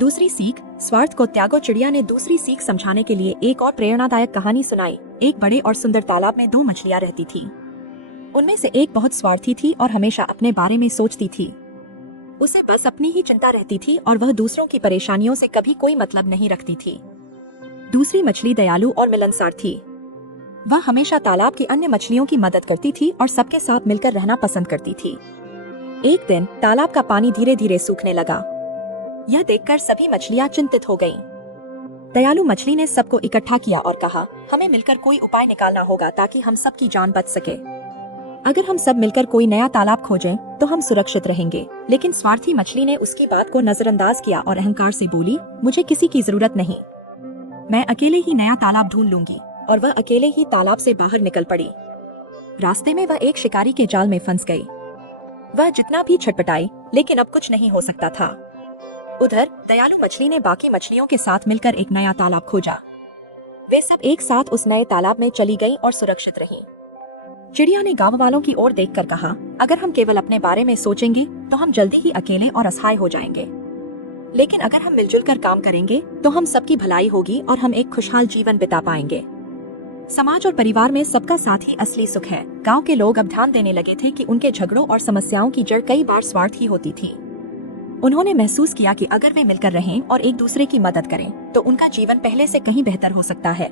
दूसरी सीख, स्वार्थ को त्यागो। चिड़िया ने दूसरी सीख समझाने के लिए एक और प्रेरणादायक कहानी सुनाई। एक बड़े और सुंदर तालाब में दो मछलियां रहती थी। उनमें से एक बहुत स्वार्थी थी और हमेशा अपने बारे में सोचती थी। उसे बस अपनी ही चिंता रहती थी और वह दूसरों की परेशानियों से कभी कोई मतलब नहीं रखती थी। दूसरी मछली दयालु और मिलनसार थी। वह हमेशा तालाब की अन्य मछलियों की मदद करती थी और सबके साथ मिलकर रहना पसंद करती थी। एक दिन तालाब का पानी धीरे धीरे सूखने लगा। यह देखकर सभी मछलियां चिंतित हो गईं। दयालु मछली ने सबको इकट्ठा किया और कहा, हमें मिलकर कोई उपाय निकालना होगा ताकि हम सबकी जान बच सके। अगर हम सब मिलकर कोई नया तालाब खोजें तो हम सुरक्षित रहेंगे। लेकिन स्वार्थी मछली ने उसकी बात को नजरअंदाज किया और अहंकार से बोली, मुझे किसी की जरूरत नहीं, मैं अकेले ही नया तालाब ढूंढ लूंगी। और वह अकेले ही तालाब से बाहर निकल पड़ी। रास्ते में वह एक शिकारी के जाल में फंस गई। वह जितना भी छटपटाई, लेकिन अब कुछ नहीं हो सकता था। उधर दयालु मछली ने बाकी मछलियों के साथ मिलकर एक नया तालाब खोजा। वे सब एक साथ उस नए तालाब में चली गईं और सुरक्षित रहीं। चिड़िया ने गांव वालों की ओर देखकर कहा, अगर हम केवल अपने बारे में सोचेंगे तो हम जल्दी ही अकेले और असहाय हो जाएंगे। लेकिन अगर हम मिलजुल कर काम करेंगे तो हम सबकी भलाई होगी और हम एक खुशहाल जीवन बिता पाएंगे। समाज और परिवार में सबका साथ ही असली सुख है। गांव के लोग अब ध्यान देने लगे थे कि उनके झगड़ों और समस्याओं की जड़ कई बार स्वार्थ ही होती थी। उन्होंने महसूस किया कि अगर वे मिलकर रहें और एक दूसरे की मदद करें तो उनका जीवन पहले से कहीं बेहतर हो सकता है।